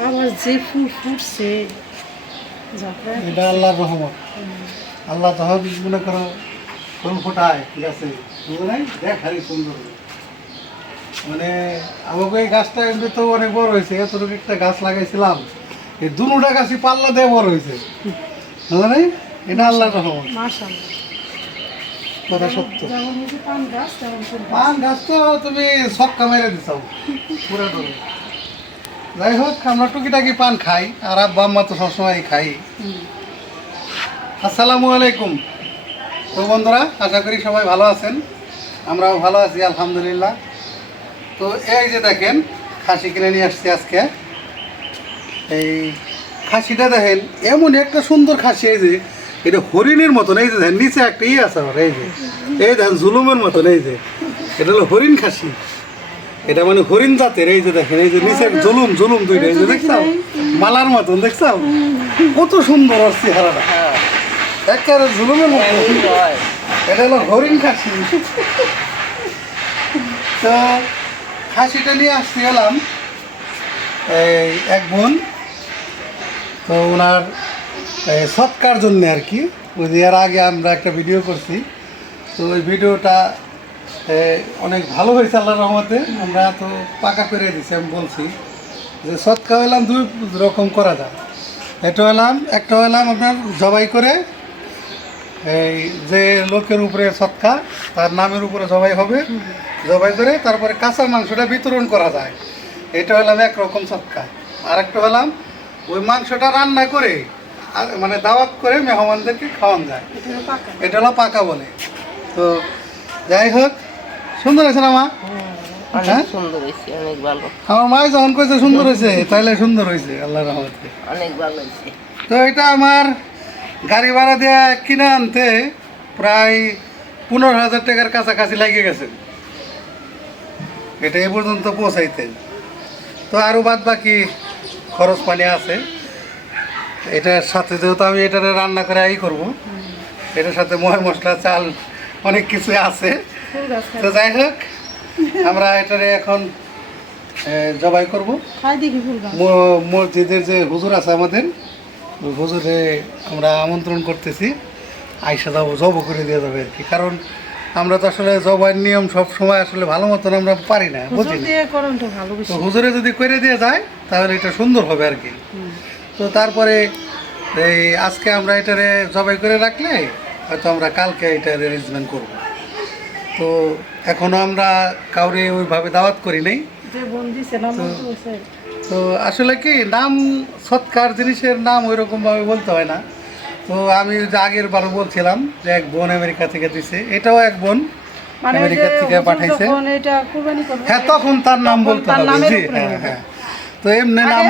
আবার যে ফুল ফুটছে এটা আল্লাহর রহমত। আল্লাহ যখন মনে করো ফুল ফোটায়, ঠিক আছে, দেখ হারি সুন্দর। মানে আমাকে এই গাছটা এমনি তো অনেক বড় হয়েছে, এতটুকু একটা গাছ লাগাইছিলাম, এই দুটা গাছই পাল্লা দিয়ে বড় হয়েছে, বুঝলো নাই? এটা আল্লাহর রহমত, মাশাআল্লাহ। কথা সত্য। যেমন হচ্ছে পান গাছ তেমন ফুল গাছ। পান গাছ তো তুমি ছক্কা মেরে দিছাও পুরা ধরে। যাই হোক, আমরা টুকিটাকি পান খাই, আর আব্বা আম্মা তো সবসময় খাই। আসসালামু আলাইকুম। তো বন্ধুরা, আশা করি সবাই ভালো আছেন, আমরাও ভালো আছি আলহামদুলিল্লাহ। তো এই যে দেখেন, খাসি কিনে নিয়ে আসছি আজকে। এই খাসিটা দেখেন, এমন একটা সুন্দর খাসি, এই যে এটা হরিণের মতন, এই যে দেখেন নিচে একটা আছে আমার, এই দেখেন জুলুমের মতন, এই যে এটা হলো হরিণ খাসি। এটা মানে হরিণ জাতের। এই যে দেখেন, এই যে নিচে জুলুম জুলুম দুইটা, এই যে দেখছাও মালার মতন, দেখছাও কত সুন্দর ওর চেহারাটা, একেবারে জুলুমের মতন। এটা হলো হরিণ খাসি। তো খাসিটা নিয়ে আসতে গেলাম এই এক বোন, তো ওনার সৎকার জন্যে আর কি। ওই যে এর আগে আমরা একটা ভিডিও করছি, তো ওই ভিডিওটা অনেক ভালো হয়েছে আল্লাহর রহমতে। আমরা তো পাকা করে দিছি, আমি বলছি যে সৎকার হলাম দুই রকম করা যায়। একটা হলাম আপনার জবাই করে, এই যে লোকের উপরে সৎকার তার নামের উপরে জবাই হবে, জবাই করে তারপরে কাঁচা মাংসটা বিতরণ করা যায়, এটা হলাম একরকম সৎকার। আর একটা হলাম ওই মাংসটা রান্না করে মানে দাওয়াত করে মেহমানদেরকে খাওয়ানো যায়, এটা হলো পাকা বলে। তো যাই হোক, সুন্দর হয়েছে না মা? হ্যাঁ, সুন্দর হয়েছে, অনেক ভালো। আমার মাই যখন কইছে সুন্দর হয়েছে, তাহলে সুন্দর হয়েছে আল্লাহর রহমতে। অনেক ভালো হয়েছে। তো এটা আমার গাড়ি ভাড়া দিয়ে কিনে আনতে প্রায় 15,000 টাকার কাছাকাছি লাগিয়ে গেছে এটা এ পর্যন্ত পৌঁছাইতে। তো আরও বাদ বাকি খরচ পানি আছে এটার সাথে, যেহেতু আমি এটা রান্না করে করবো, এটার সাথে মশলা চাল অনেক কিছু আছে। তো যাই হোক, আমরা এটারে এখন জবাই করব। মসজিদের যে হুজুর আছে আমাদের, ওই হুজুরে আমরা আমন্ত্রণ করতেছি, আইসা জব করে দিয়ে যাবে আর কি। কারণ আমরা তো আসলে জবাইয়ের নিয়ম সব সময় আসলে ভালো মতন আমরা পারি না, বুঝি না। তো হুজুরে যদি করে দিয়ে যায় তাহলে এটা সুন্দর হবে আর কি। তো তারপরে এই আজকে আমরা এটারে জবাই করে রাখলে হয়তো আমরা কালকে এটার অ্যারেঞ্জমেন্ট করব। তো এখনও আমরা কাউরে ওইভাবে দাওয়াত করি নাই। তো আসলে কি নাম সৎকার জিনিসের নাম ওই রকমভাবে বলতে হয় না। তো আমি যে আগের বারও বলছিলাম যে এক বোন আমেরিকা থেকে দিছে, এটাও এক বোন আমেরিকা থেকে পাঠাইছে। হ্যাঁ, তখন তার নাম বলতে হবে। জি হ্যাঁ হ্যাঁ। তো এমনি নাম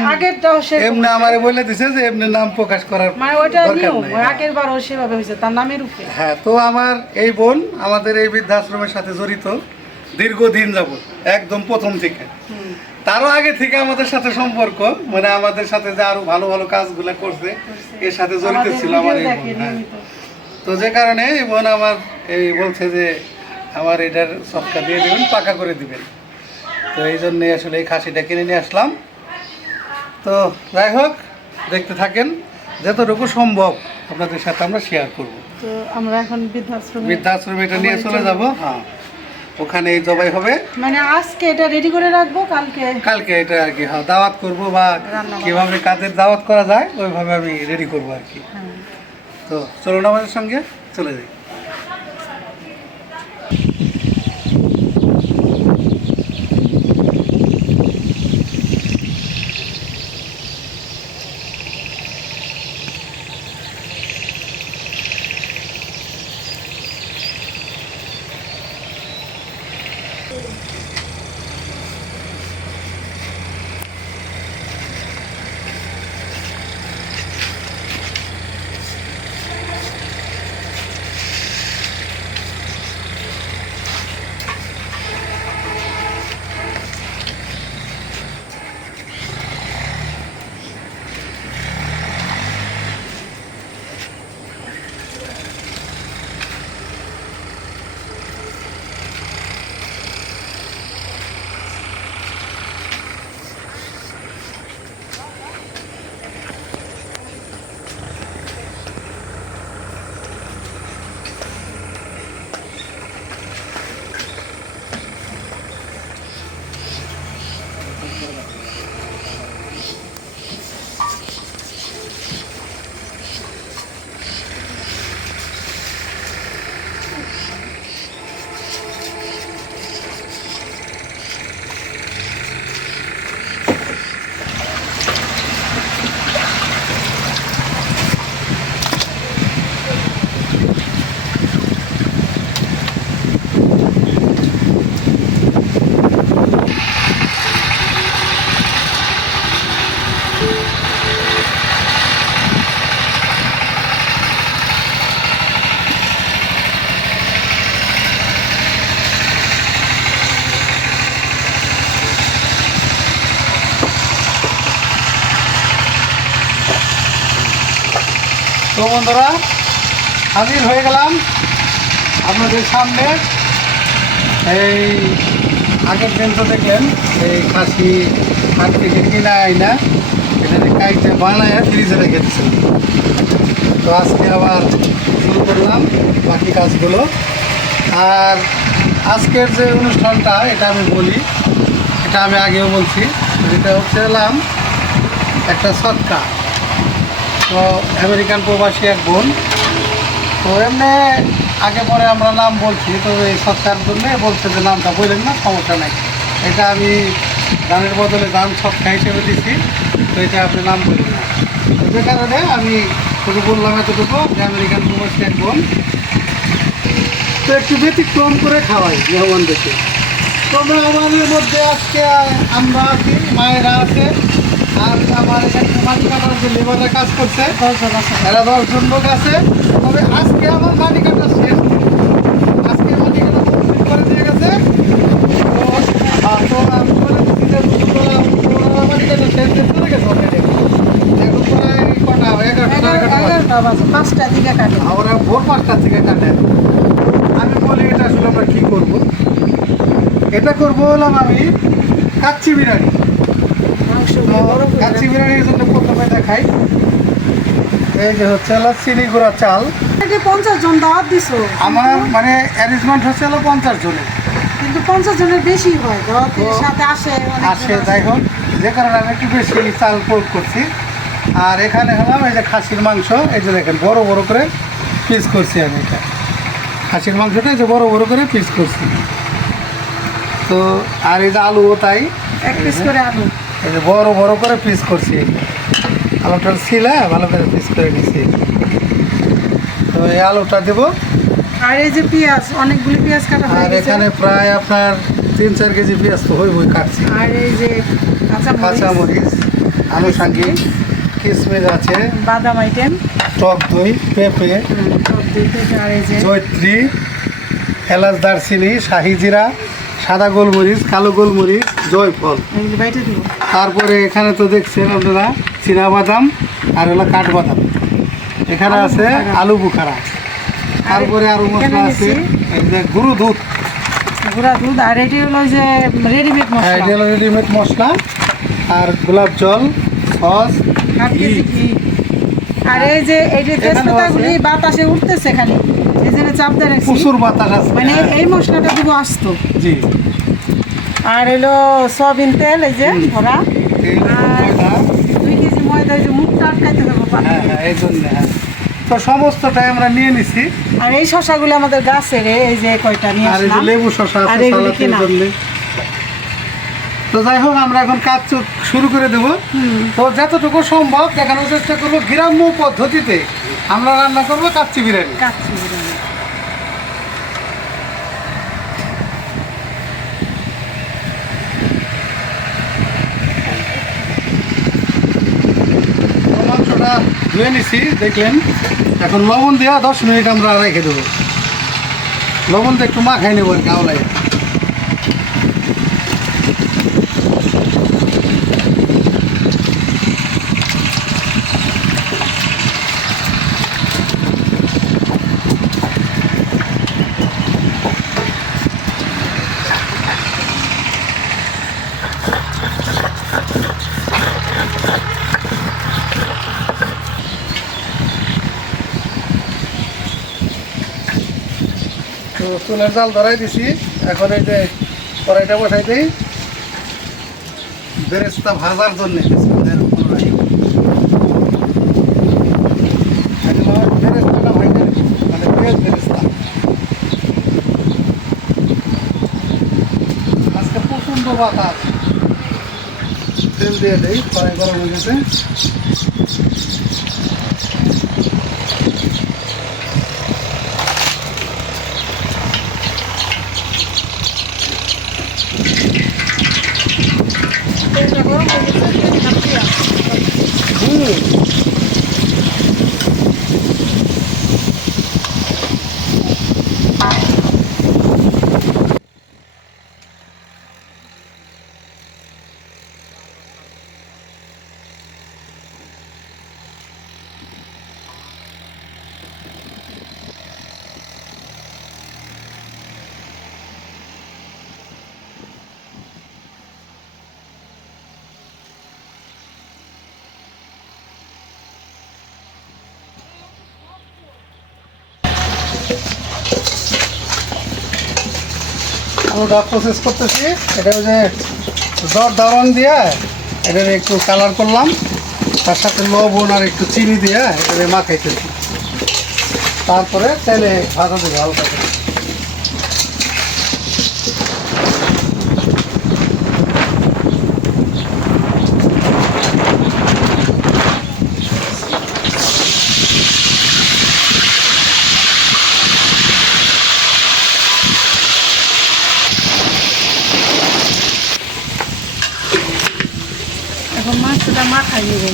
এমনি আমারে বলে দিছে যে এমনি নাম প্রকাশ করার দরকার নাই। হ্যাঁ, তো আমার এই বোন আমাদের এই বৃদ্ধাশ্রমের সাথে জড়িত দীর্ঘদিন যাবত, একদম প্রথম থেকে, তারও আগে থেকে আমাদের সাথে সম্পর্ক, মানে আমাদের সাথে যে আরো ভালো ভালো কাজগুলো করছে এর সাথে জড়িত ছিল আমার এই বোন। হ্যাঁ, তো যে কারণে এই বোন আমার এই বলছে যে আমার এটার সৎকা দিয়ে দেবেন, পাকা করে দিবেন। তো এই জন্যে আসলে এই খাসিটা কিনে নিয়ে আসলাম। তো যাই হোক, দেখতে থাকেন, যতটুকু সম্ভব আপনাদের সাথে আমরা শেয়ার করব। তো আমরা এখন বৃদ্ধাশ্রমে এটা নিয়ে চলে যাব। হ্যাঁ, ওখানে জবাই হবে, মানে আজকে এটা রেডি করে রাখবো, কালকে এটা আর কি হ্যাঁ দাওয়াত করবো, বা কিভাবে কাদের দাওয়াত করা যায় ওইভাবে আমি রেডি করবো আর কি। তো চলুন আমাদের সঙ্গে চলে যাই। তো বন্ধুরা হাজির হয়ে গেলাম আপনাদের সামনে। এই আগের দিন তো দেখলেন এই খাসি হাট থেকে কিনা আইনা এটাকে কাইটে বানায় ফ্রিজে রেখে দিচ্ছিলাম। তো আজকে আবার শুরু করলাম বাকি কাজগুলো। আর আজকের যে অনুষ্ঠানটা এটা আমি বলি, এটা আমি আগেও বলছি, এটা হচ্ছে এলাম একটা সৎকা। তো আমেরিকান প্রবাসী এক বোন, তো এমনি আগে পরে আমরা নাম বলছি, তো এই সৎকার জন্যে বলছে যে নামটা বললেন না, সমস্যা নেই, এটা আমি গানের বদলে গান সৎকা হিসেবে দিচ্ছি, তো এটা আপনি নাম বললেন না। তো যে কারণে আমি শুধু বললাম এতটুকু যে আমেরিকান প্রবাসী এক বোন, তো একটু ব্যতিক্রম করে খাওয়াই মেহমানদেরকে। তো মেহমানের মধ্যে আজকে আমরা আছি, মায়েরা আছে, আর আমার এখানে মাটি কাটার যে লেবাররা কাজ করছে 10 জন আছে। এরা 10 জন লোক আছে। তবে আজকে আমার মাটি কাটা শেষ, আজকে মাটি কাটা কমপ্লিট করে দিয়ে গেছে। তো আমি বলে দিচ্ছি যে ওরা মাটি কাটা শেষ দিয়ে চলে গেছে অলরেডি। এখন প্রায় কটা 11টা বাজে, 5টার দিকে কাটে। ওরা ভোর 5টার থেকে কাটে। আমি বলি এটা আসলে আমরা কী করবো, এটা করবো হলাম আমি কাচ্চি বিরিয়ানি। মাংস তো কাচ্চি বিরিয়ানির জন্য প্রথমে দেখাই, এই যে হচ্ছে হলো চিনি গুঁড়া চাল। 50 জন দাওয়াত দিছো, আমার মানে অ্যারেঞ্জমেন্ট হচ্ছে হলো 50 জনের, কিন্তু 50 জনের বেশি হয়, দাওয়াতের তো সাথে আসে অনেক আসে। যাই হোক, যে কারণে আমি একটু বেশি চাল প্রয়োগ করছি। আর এখানে হলাম এই যে খাসির মাংস, এই যে দেখেন বড় বড় করে পিস করছি আমি। এটা খাসির মাংসটা এই যে বড় বড় করে পিস করছি। তো আর এই যে আলুও তাই, 1 পিস করে আলু। এই যে বড় বড় করে পিস করছি। আলুটা ছিলে ভালো করে পিস করে নিচ্ছি। তো এই আলুটা দেবো। আর এই যে পেঁয়াজ, অনেকগুলি পেঁয়াজ কাটা হয়ে আর গেছে। এখানে প্রায় আপনার 3-4 কেজি পেঁয়াজ তো হই কাটছি। আর এই যে কাঁচামরিচ, আনুষাঙ্গিক কিশমিশ আছে, বাদাম আইটেম, টক দই, পেঁপে, সব দিতে। আর এই যে জয়ত্রী, এলাচ, দারচিনি, শাহি জিরা, সাদা গোলমরিচ, কালো গোলমরিচ, জয়ফল। এগুলি বাইটে দিব। তারপরে এখানে তো দেখছেন আপনারা চীনাবাদাম আর হলো কাঠবাদাম। এখানে আছে আলু বুখারা। তারপরে আরও মশলা আছে, এই যে গুঁড়ো দুধ, গুঁড়া দুধ। আর এটি হলো যে রেডিমেড হ্যাঁ এটা মশলা, হলো রেডিমেড মশলা। আর গোলাপ জল, সস, 8 ঘি। কেজি ঘি। আর এই যে তেজপাতাগুলি বাতাসে উঠতেছে খালি, এই জন্য চাপ দিয়ে রাখছি। প্রচুর বাতাস আছে, মানে হ্যাঁ। এই মশলাটা দিব আসতো। জি, আর হলো সয়াবিন তেল, এই যে ভরা। এই হলো আর ময়দা। 2 কেজি ময়দা, এই যে মুখটা আটকাইতে হবে পানি হ্যাঁ দিয়ে। হ্যাঁ, এই জন্য হ্যাঁ। তো সমস্তটাই আমরা নিয়ে নিছি। আর এই শসাগুলো আমাদের গাছের, এই যে কয়টা নিয়ে আর এই যে আসলাম। লেবু শসা আর আছে এগুলি সালাতের কেনা। জন্য। তো যাই হোক, আমরা এখন কাজ শুরু করে দেবো। তো যতটুকু সম্ভব দেখানোর চেষ্টা করবো গ্রাম্য পদ্ধতিতে আমরা রান্না করবো কাচ্চি বিরিয়ানি। কাচ্চি বিরিয়ানি। তো মাংসটা ধুয়ে নিছি দেখলেন। এখন লবণ দেওয়া 10 মিনিট আমরা রেখে দেবো। লবণ দিয়ে একটু মাখাই নেবো আর কি আওলাই। তো চুলের জাল ধরাই দিছি। এখন এই যে কড়াইটা বসাই দিই বেরেস্তা ভাজার জন্য। বেরেস্তাটা ভাজতে দিব, মানে পেঁয়াজ বেরেস্তা। আজকে প্রচণ্ড বাতাস। তেল দিয়ে দেই, কড়াই গরম হয়ে গেছে। তেলটা গরম হয়ে গেছে, দিলাম পেঁয়াজ। আলুটা প্রসেস করতেছি। এটা ওই যে জর্দা রং দিয়ে এটার একটু কালার করলাম, তার সাথে লবণ আর একটু চিনি দিয়ে এটা মাখাইতেছি। তারপরে তেলে ভাজা দেবো হালকা করে। এখন মাংসটা মাখাই নেব,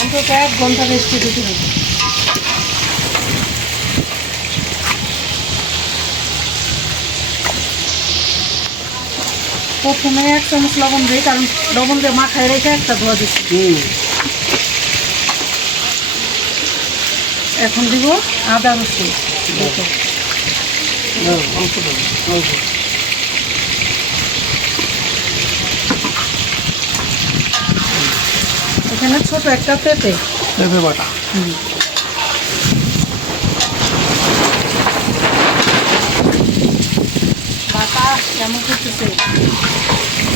অন্তত 1 ঘন্টা রেস্টে দিতে হবে। প্রথমে 1 চামচ লবণ দিই, কারণ লবণ দিয়ে মাখায় রেখে একটা ধোয়া দিচ্ছি। এখন দিব আদা রসুন। এখানে ছোট একটা পেঁপে বাটা। বাটা কেমন করতেছে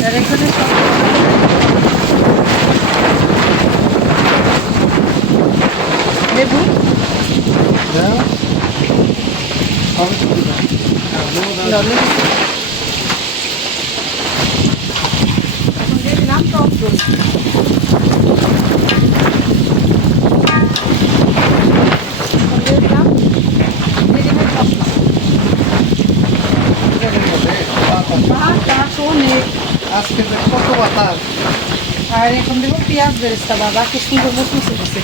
আর এখানে লেবু এখন দিয়ে দিলাম টক দই। এখন দিয়ে দিলাম রেডিমেড মশলা। বাতাস অনেক, আজকে যে কত বাতাস। আর এখন দেবো পেঁয়াজ বেরেস্তা। বাবা কি সুন্দর মুসমুসে গেছে।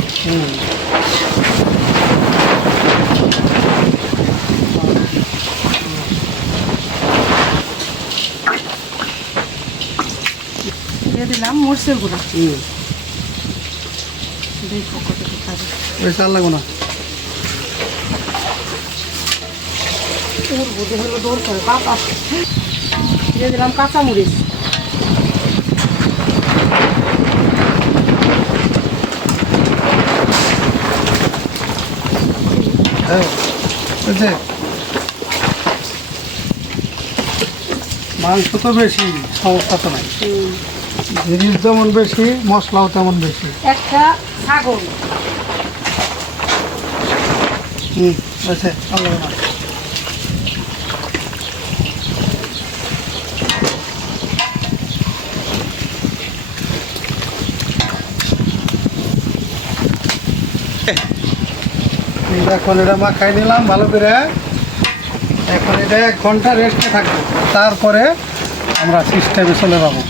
দিয়ে দিলাম মরিচের গুঁড়া। দেখো কতটুকু খাবে। ওই চাল লাগবো না। তোর বুঝে হলো দৌড় করে বাতাস। দিয়ে দিলাম কাঁচামরিচ। হ্যাঁ, বুঝছে? মাংস তো বেশি, সমস্যা তো নাই। জিনিস যেমন বেশি, মশলাও তেমন বেশি। একটা ছাগল। বুঝছে? চাল লাগবে না। এখন এটা মাখাই নিলাম ভালো করে। এখন এটা 1 ঘন্টা রেস্টে থাকবে, তারপরে আমরা সিস্টেমে চলে যাবো।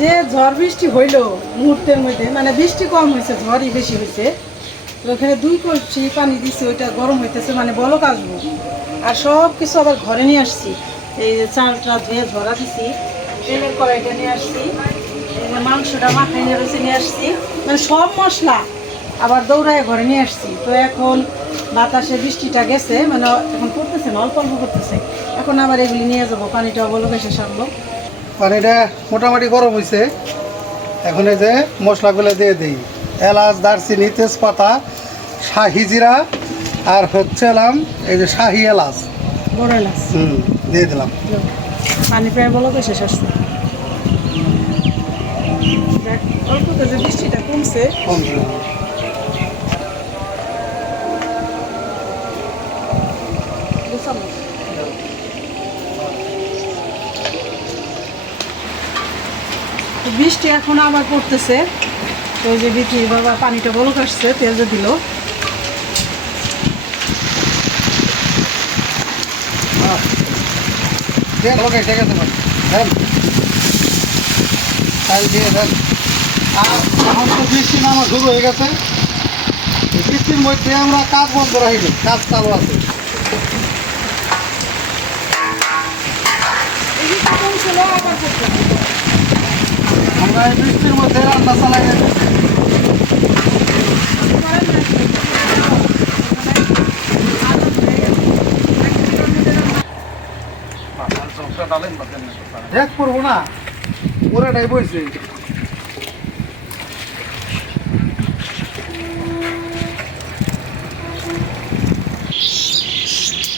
যে ঝড় বৃষ্টি হইলো মুহূর্তের মধ্যে, মানে বৃষ্টি কম হয়েছে, ঝড়ই বেশি হয়েছে। তো ওখানে 2 কলসি পানি দিচ্ছে, ওইটা গরম হইতেছে, মানে বলক আসবো। আর সব কিছু আবার ঘরে নিয়ে আসছি। এই যে চালটা ধুয়ে ঝরা দিছি, তেলের কড়াইটা নিয়ে আসছি, এই যে মাংসটা মাখাই নিয়ে রয়েছে নিয়ে আসছি, মানে সব মশলা আবার দৌড়ায় ঘরে নিয়ে আসছি। তো এখন বাতাসে বৃষ্টিটা গেছে, মানে এখন করতেছে না, অল্প অল্প করতেছে। এখন আবার এগুলি নিয়ে যাবো, পানিটা বলক এসে সারলো। পানিটা মোটামুটি গরম হয়েছে। এখন এই যে মশলাগুলো দিয়ে দিই। এলাচ, দারচিনি, তেজপাতা, শাহি জিরা আর হচ্ছে এই যে শাহি এলাচ। বড় এলাচ দিয়ে দিলাম। পানি প্রায় বলক এসে আসছে। অল্প তো যে বৃষ্টিটা কমছে। বৃষ্টি এখন আবার পড়তেছে। তো ওই যে বিথি বাবা পানিটা বলক আসছে, তেল যে দিল। ঠিক আছে ভাই, দেন চাল দিয়ে দেন। আর এখন তো বৃষ্টি নামা শুরু হয়ে গেছে। এই বৃষ্টির মধ্যে আমরা কাজ বন্ধ রাখিনি, কাজ চালু আছে। বৃষ্টি কমছিল আবার করতে আমরা এই বৃষ্টির মধ্যে রান্না চালাই দেখ করবো না ওরাটাই বইছে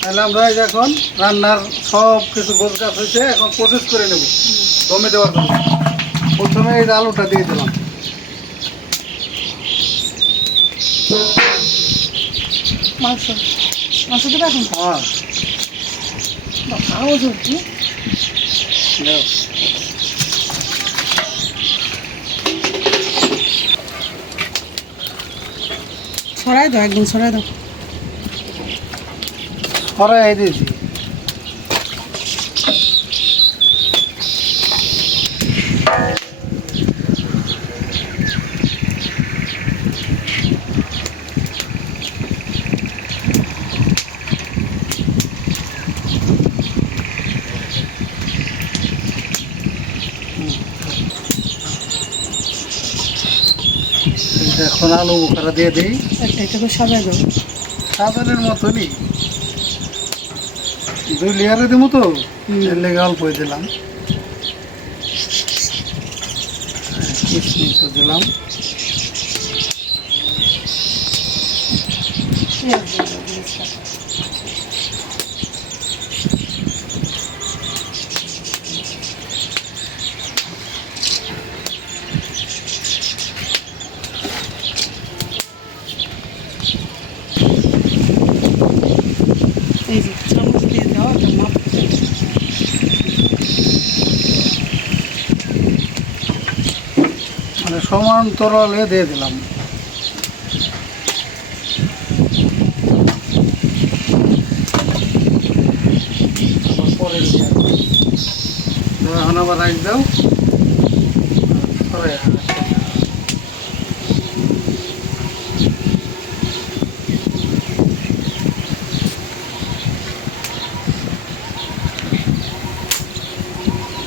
তাহলে আমরা এই যে এখন রান্নার সব কিছু গোছ গাছ হয়েছে এখন প্রসেস করে নেব দমে দেওয়ার জন্য প্রথমে এই যে আলুটা দিয়ে দিলাম মাংস মাংস দেবে এখন হ্যাঁ আরও জলদি দেও ছড়াই দাও একদম ছড়াই দাও কড়াই দিয়েছি এখন আলু বোখারা দিয়ে দিই একটা একটা করে সাজাই দাও সাবানের মতনই 2 লেয়ারে দেবো তো এর লেগে অল্পই দিলাম কিশমিশও দিলাম পেঁয়াজ দিয়ে দাও জিনিসটা এই যে চামচ দিয়ে দাও একটা মাপ মানে সমান্তরালে দিয়ে দিলাম আবার পরের layer। তো এখন আবার রাখ দাও পরে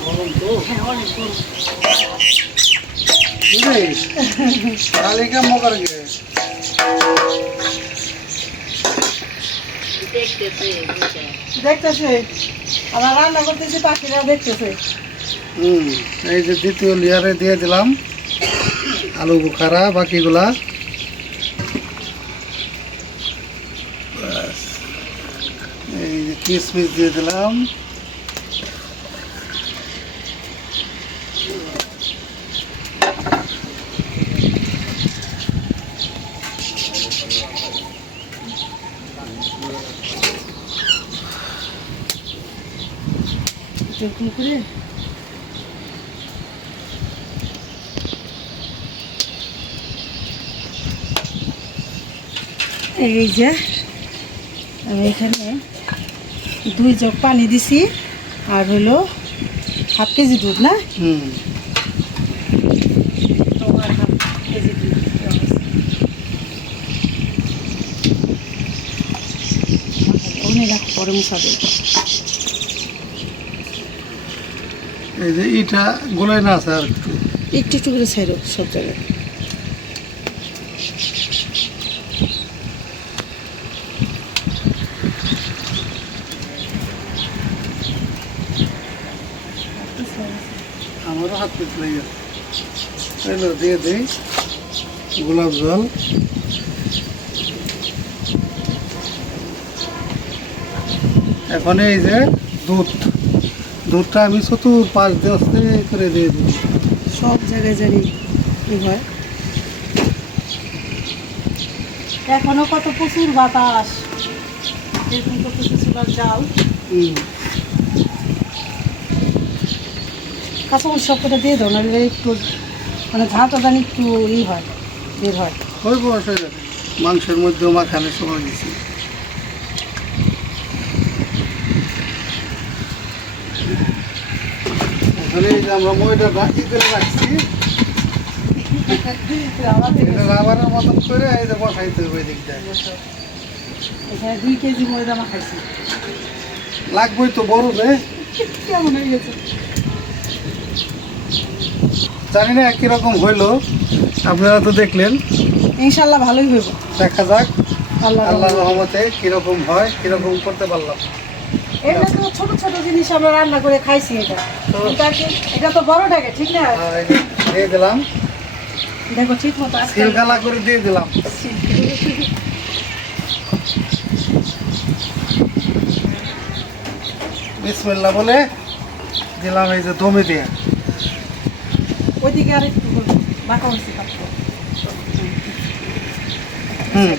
গরম তো হ্যাঁ অনেক বড় खाली क्या मौका रखे দেখতেছে বুঝে দেখতেছে আমার রান্না করতেছি পাখিরা দেখতেছে এই যে দ্বিতীয় লেয়ারে দিয়ে দিলাম আলু বুখারা বাকিগুলা ব্যাস। এই যে কিশমিশ দিয়ে দিলাম এরকম করে এই যে আমি এখানে 2 জগ পানি দিছি আর হলো 1/2 কেজি দুধ না তোমার 1/2 কেজি দুধ অনেক পরে মুসা দেব এই যে ইটা গোলাই না আছে আর একটু একটু একটু করে ছাইরো সব জায়গায় আমারও হাত পেতে লেগে এলো দিয়ে দিই গোলাপ জল এখন এই যে দুধটা আমি চতুর্পাশ দিয়ে আস্তে করে দিয়ে দিই সব জায়গায় জানি কি হয় এখনো কত প্রচুর বাতাস এরকম করতেছে চুলার জাল কাঁচামরিচ সব করে দিয়ে দাও নাহলে একটু মানে ঝাঁটা জানি একটু হয় বের হয় ওই বয়স হয়ে যাবে মাংসের মধ্যেও মাখানোর সময় দিছি এখন এই যে আমরা ময়দা বাকি করে রাখছি এটা রাবারের মতন করে এই যে বসাইতে হবে এদিকটা এখানে 2 কেজি ময়দা মাখাইছি লাগবেই তো বড় রে কেমন হয়ে গেছে? জানি না কিরকম হইলো, আপনারা তো দেখলেন। ইনশাল্লাহ ভালোই হইব। দেখা যাক আল্লাহ আল্লাহর রহমতে কিরকম হয়, কিরকম করতে পারলাম। এটা তো ছোট ছোট জিনিস আমরা রান্না করে খাইছি। এটা তো বড়টাকে ঠিক না? এই যে দিয়ে দিলাম, দেখো ঠিক মতো সিলগালা করে দিয়ে দিলাম। বিসমিল্লাহ বলে দিলাম, এই যে দমে দিয়ে। ওইদিকে আর একটু বাঁকা হয়েছে কাপড়। হুম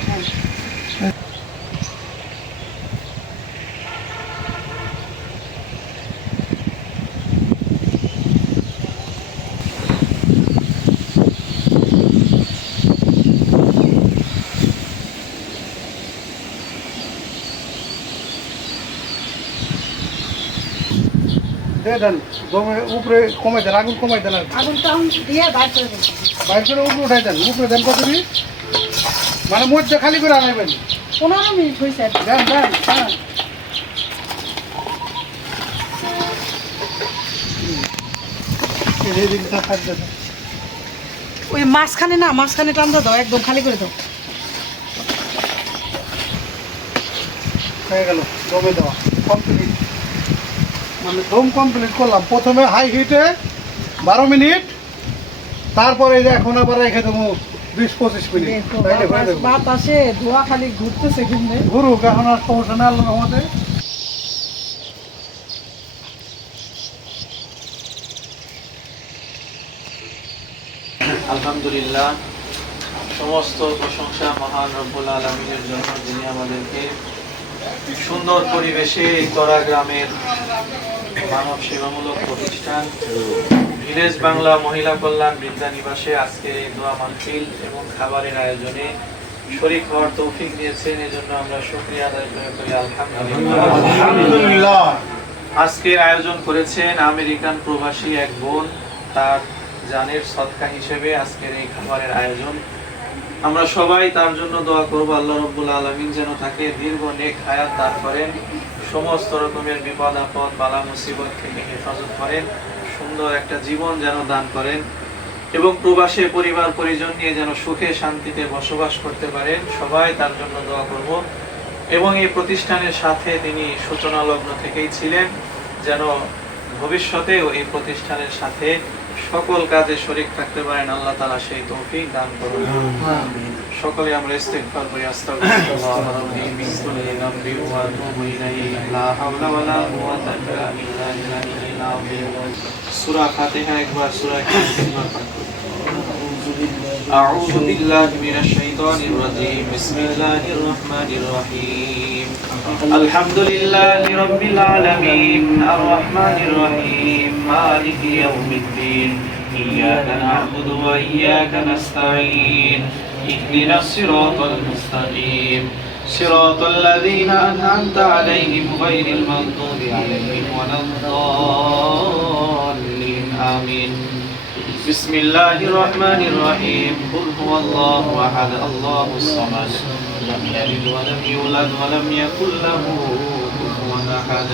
দিয়ে দেন, দমে উপরে কমে দেন, আগুন কমাই দেন। আর আগুনটা দিয়ে বাইর করে দেবো। বাইর করে উপরে উঠাই দেন, উপরে দেন কত দিন, মানে মধ্যে খালি করে আনাইবেন। 15 মিনিট হয়েছে। দেন দেন, হ্যাঁ। এই দিকটা থাকবে না। ওই মাঝখানে না, মাঝখানে টানতে দাও, একদম খালি করে দাও। হয়ে গেল দমে দেওয়া কমপ্লিট, মানে দম কমপ্লিট করলাম। প্রথমে হাই হিটে 12 মিনিট, তারপরে এই যে এখন আবার রেখে দেবো 20-25 মিনিট, দেখো তাইলে হয়ে যাবে। বাতাসে ধোয়া খালি ঘুরতেছে ঘুরবে। ঘুরুক, এখন আর সমস্যা নেই আল্লাহর রহমতে। আলহামদুলিল্লাহ, সমস্ত প্রশংসা মহান রব্বুল আলামিনের জন্য, যিনি আমাদেরকে সুন্দর পরিবেশে এই তরা গ্রামের মানব সেবামূলক প্রতিষ্ঠান ভিলেজ বাংলা মহিলা কল্যাণ বৃদ্ধা নিবাসে আজকে এই দোয়া মাহফিল এবং খাবারের আয়োজনে শরীক হওয়ার তৌফিক দিয়েছেন। এজন্য আমরা শুকরিয়া আদায় করি আলহামদুলিল্লাহ। আজকের আয়োজন করেছেন আমেরিকান প্রবাসী এক বোন, তার জানের সদকা হিসেবে আজকের এই খাবারের আয়োজন। আমরা সবাই তার জন্য দোয়া করব, আল্লাহ রাব্বুল আলামিন যেন তাকে দীর্ঘ নেক হায়াত দান করেন, সমস্ত রকমের বিপদ আপদ বালা মুসিবত থেকে হেফাজত করেন, সুন্দর একটা জীবন যেন দান করেন এবং প্রবাসে পরিবার পরিজন নিয়ে যেন সুখে শান্তিতে বসবাস করতে পারেন। সবাই তার জন্য দোয়া করব এবং এই প্রতিষ্ঠানের সাথে তিনি সূচনা লগ্ন থেকেই ছিলেন, যেন ভবিষ্যতেও এই প্রতিষ্ঠানের সাথে সকল কাজে শরীক থাকতে পারেন। আল্লাহ তাআলা সেই তৌফিক দান করুন। সকলে আমরা ইস্তিগফার করি, আস্তাগফিরুল্লাহ রাব্বি মিন কুল্লি যামবি ওয়া আতুবু ইলাইহি, লা হাওলা ওয়া লা কুওয়াতা ইল্লা বিল্লাহিল আযীম। সূরা ফাতিহা একবার, সূরা ইখলাস একবার পাঠ করুন। أعوذ بالله من الشيطان الرجيم بسم الله الرحمن الرحيم الحمد لله رب العالمين الرحمن الرحيم مالك يوم الدين إياك نعبد وإياك نستعين اهدنا الصراط المستقيم صراط الذين أنعمت عليهم غير المغضوب عليهم ولا الضالين آمين بسم الله الرحمن الرحيم قل هو الله أحد الله الصمد لم يلد ولم يولد ولم يكن له كفوا أحد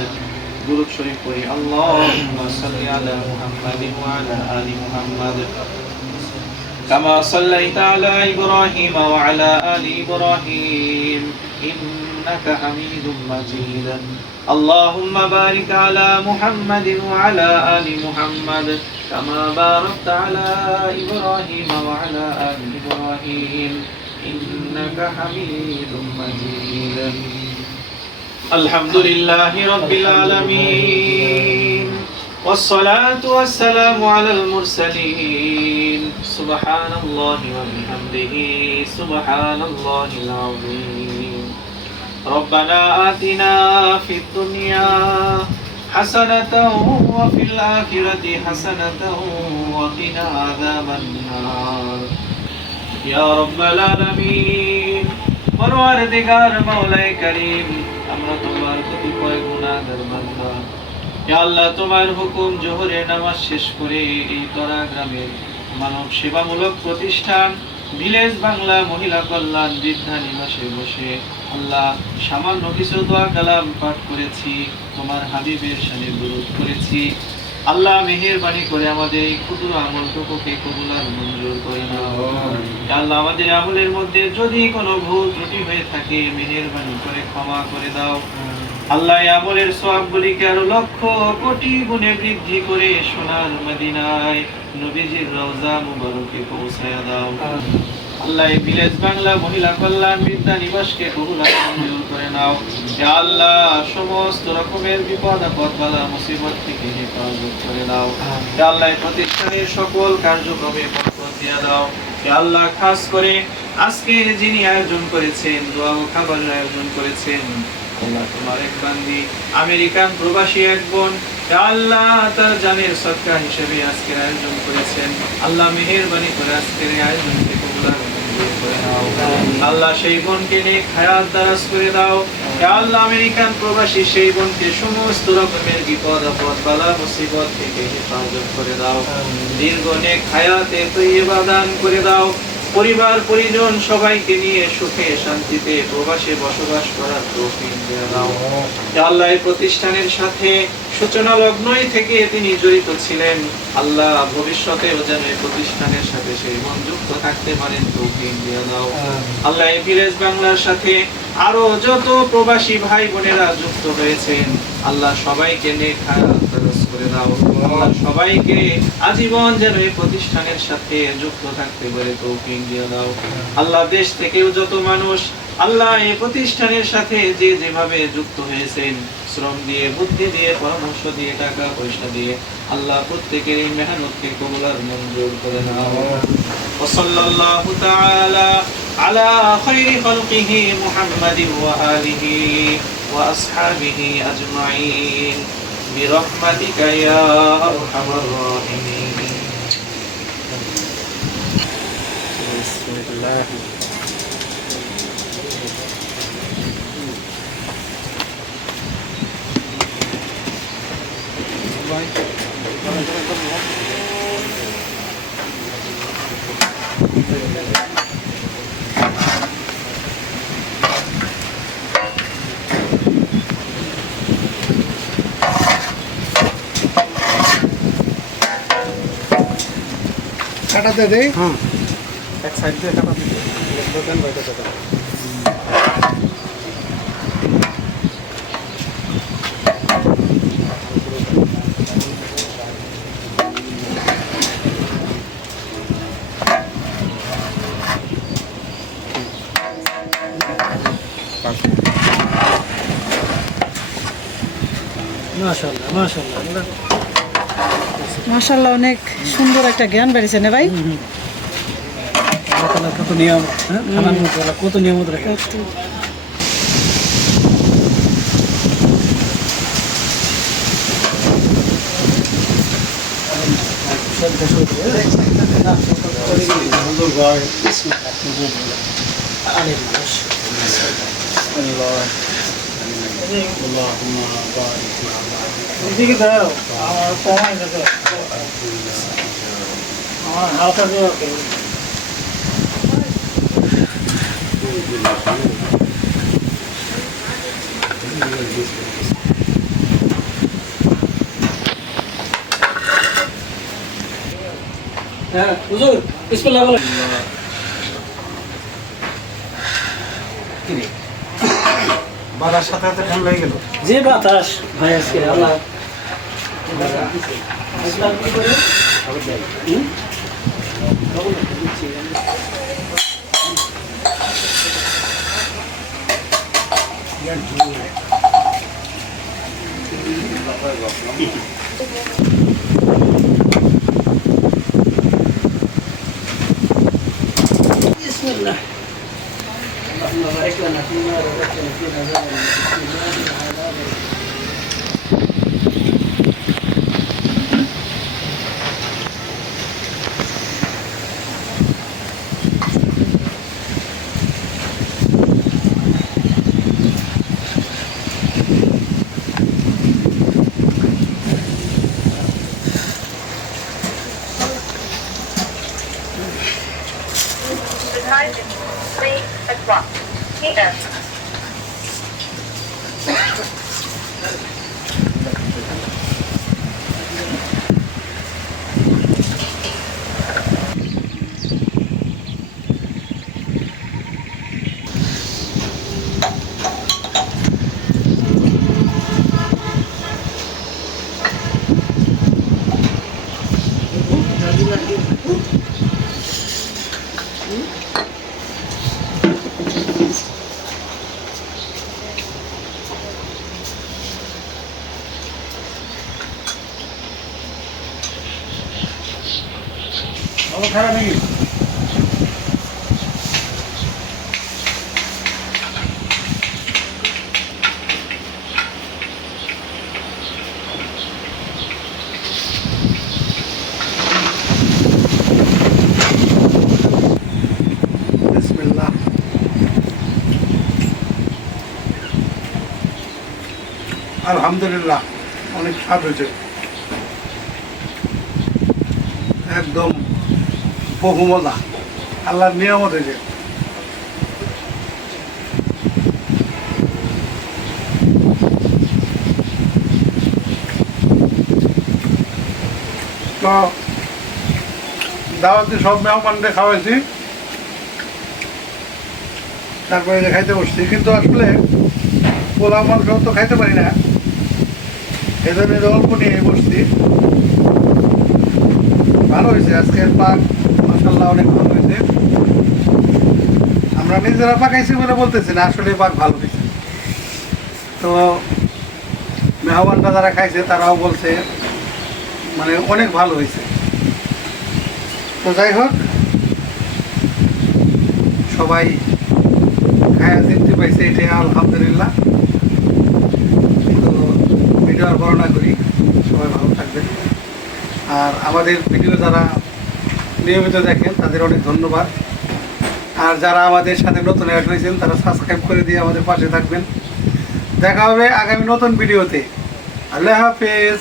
درود شريف পড়ি اللهم صل على محمد وعلى آل محمد كما صليت على إبراهيم وعلى آل إبراهيم إنك حميد مجيد اللهم بارك على محمد وعلى آل محمد كما باركت على إبراهيم وعلى آل إبراهيم إنك حميد مجيد الحمد لله رب العالمين والصلاة والسلام على المرسلين سبحان الله وبحمده سبحان الله العظيم ربنا آتنا في الدنيا حسنة وفي الآخرة حسنة وقنا عذاب النار يا رب العالمين পরওয়ারদিগার মাওলায়ে কারীম, আমরা তোমার কতিপয় গুনাহগার বান্দা। ইয়া আল্লাহ, তোমার হুকুম জোহরের নামাজ শেষ করে এই তরা গ্রামের মানব সেবামূলক প্রতিষ্ঠান ভিলেজ বাংলা মহিলা কল্যাণ বৃদ্ধা নিবাসে বসে আল্লাহ সামান্য কিছু দোয়া কালাম পাঠ করেছি, তোমার হাবিবের শানে দুরূদ করেছি। আল্লাহ মেহেরবানি করে আমাদের এই ক্ষুদ্র আমলটুকুকে কবুল আর মঞ্জুর করে নাও। ইয়া আল্লাহ, আমাদের আমলের মধ্যে যদি কোনো ভুল ত্রুটি হয়ে থাকে মেহেরবানি করে ক্ষমা করে দাও। আল্লাহ, এই আমলের সওয়াবগুলিকে আরো লক্ষ কোটি গুণে বৃদ্ধি করে সোনার মদিনায় নবীজির রওজা মুবারকে পৌঁছায়া দাও। আল্লাহ, এই ভিলেজ বাংলা মহিলা কল্যাণ বিদ্যা নিবাসকে কবুল আর মঞ্জুর করে নাও। ইয়া আল্লাহ, সমস্ত রকমের বিপদ আপদ বালা মুসিবত থেকে হেফাজত করে নাও। ইয়া আল্লাহ, এই প্রতিষ্ঠানের সকল কার্যক্রমে বরকত দিয়ে দাও। ইয়া আল্লাহ, খাস করে আজকে যিনি আয়োজন করেছেন, দোয়া ও খাবারের আয়োজন করেছেন, আল্লাহ তোমার এক বান্দি আমেরিকান প্রবাসী এক বোন, ইয়া আল্লাহ তার জানের সদকা হিসেবে আজকের আয়োজন করেছেন। আল্লাহ মেহেরবানি করে আজকের এই আয়োজনকে কবুল আর মঞ্জুর করে নাও। আল্লাহ, সেই বোনকে নেক হায়াত দারাজ করে দাও। ইয়া আল্লাহ, আমেরিকান প্রবাসী সেই বোনকে সমস্ত রকমের বিপদ আপদ বালা মুসিবত থেকে হেফাজত করে দাও। দীর্ঘ নেক হায়াতে তৈয়বা দান করে দাও। পরিবার পরিজন সবাইকে নিয়ে সুখে শান্তিতে প্রবাসে বসবাস করার তৌফিক দিয়ে দাও। ইয়া আল্লাহ, এই প্রতিষ্ঠানের সাথে সূচনা লগ্নই থেকে তিনি জড়িত ছিলেন। আল্লাহ, ভবিষ্যতেও যেন এই প্রতিষ্ঠানের সাথে সেই মন যুক্ত থাকতে পারেন তৌফিক দিয়ে দাও। আল্লাহ, এই ভিলেজ বাংলার সাথে আরো যত প্রবাসী ভাই বোনেরা যুক্ত হয়েছেন, আল্লাহ সবাইকে নেক হায়াত দারাজ করে দাও। আল্লাহ, সবাইকে আজীবন যেন এই প্রতিষ্ঠানের সাথে যুক্ত থাকতে পারে তৌফিক দিয়ে দাও। আল্লাহ, দেশ থেকেও যত মানুষ আল্লাহ এই প্রতিষ্ঠানের সাথে যে যেভাবে যুক্ত হয়েছেন, শ্রম দিয়ে, বুদ্ধি দিয়ে, পরামর্শ দিয়ে, টাকা পয়সা দিয়ে, আল্লাহ প্রত্যেকের এই মেহনতকে কবুল আর মঞ্জুর করে নাও। ওয়া সাল্লাল্লাহু তাআলা আলা খায়রি খালকিহি মুহাম্মাদিন ওয়া আলিহি ওয়া আসহাবিহি আজমাইন বিরহমাতিকা ইয়া আরহামার রাহিমিন। বিসমিল্লাহ। কাটাতে দেই। এক সাইড দিয়ে কাটা দিতে দোকান বাইরে কাটা। মাশাআল্লাহ মাশাআল্লাহ মাশাআল্লাহ, অনেক সুন্দর একটা জ্ঞান বেরিয়েছে না ভাই? কত নিয়ম, হ্যাঁ খানার মধ্যে কত নিয়মত রাখে। এদিকে দাও, আমার কমাই দাও, আমার হালকা দিয়ে হ্যাঁ হুজুর বিসমিল্লাহ বলেন। বাজার সাথে সাথে ঠান্ডা হয়ে গেল। যে বাতাস ভাই আজকে আল্লাহ আসলাম কি করে বিসমিল্লাহ اللهم بارك لنا فيما رزقتنا فينا The time is 3 o'clock p.m. খারাপ নাকি? বিসমিল্লাহ। আলহামদুলিল্লাহ, অনেক স্বাদ হয়েছে, একদম বহু মজা, আল্লাহর নিয়ামত হয়েছে। তো দাওয়াতে সব মেহমানদের খাওয়াইছি, তারপরে যে খাইতে বসছি, কিন্তু আসলে পোলাও মাংস তো খাইতে পারি না, এই জন্য অল্প নিয়ে বসছি। ভালো হয়েছে আজকের পাক, মাশাআল্লাহ অনেক ভালো হয়েছে। আমরা নিজেরা পাকাইছি বলে বলতেছি না, আসলে পাক ভালো হয়েছে। তো মেহমানরা যারা খাইছে তারাও বলছে মানে অনেক ভালো হয়েছে। তো যাই হোক, সবাই খায়া তৃপ্তি পাইছে, এটাই আলহামদুলিল্লাহ। তো ভিডিও আর বর্ণনা করি, সবাই ভালো থাকবেন। আর আমাদের ভিডিও যারা নিয়মিত দেখেন তাদের অনেক ধন্যবাদ। আর যারা আমাদের সাথে নতুন অ্যাড হয়েছেন তারা সাবস্ক্রাইব করে দিয়ে আমাদের পাশে থাকবেন। দেখা হবে আগামী নতুন ভিডিওতে। আল্লাহ হাফেজ।